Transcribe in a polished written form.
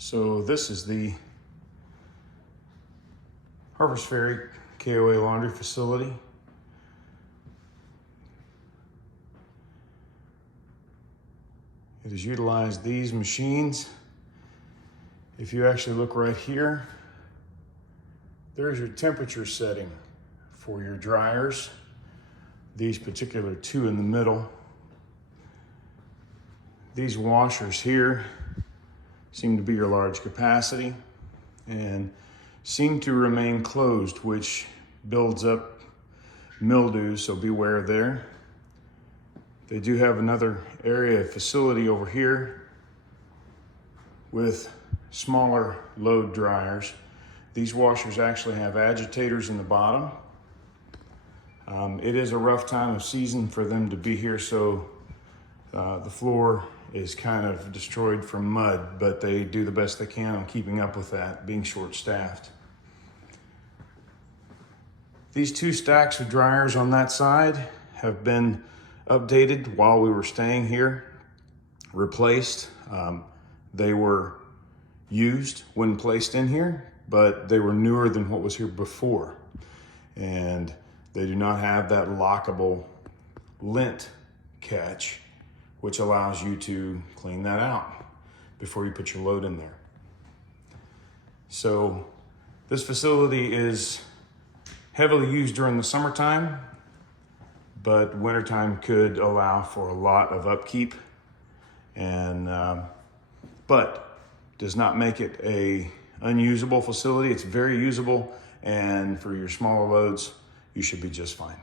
So this is the Harpers Ferry KOA laundry facility. It has utilized these machines. If you actually look right here, there's your temperature setting for your dryers. These particular two in the middle. These washers here seem to be your large capacity and seem to remain closed, which builds up mildew, so beware there. They do have another area of facility over here with smaller load dryers. These washers actually have agitators in the bottom. It is a rough time of season for them to be here, so the floor is kind of destroyed from mud, but they do the best they can on keeping up with that, being short-staffed. These two stacks of dryers on that side have been updated while we were staying here, replaced. They were used when placed in here, but they were newer than what was here before. And they do not have that lockable lint catch, which allows you to clean that out before you put your load in there. So this facility is heavily used during the summertime, but wintertime could allow for a lot of upkeep, and but does not make it a unusable facility. It's very usable, and for your smaller loads, you should be just fine.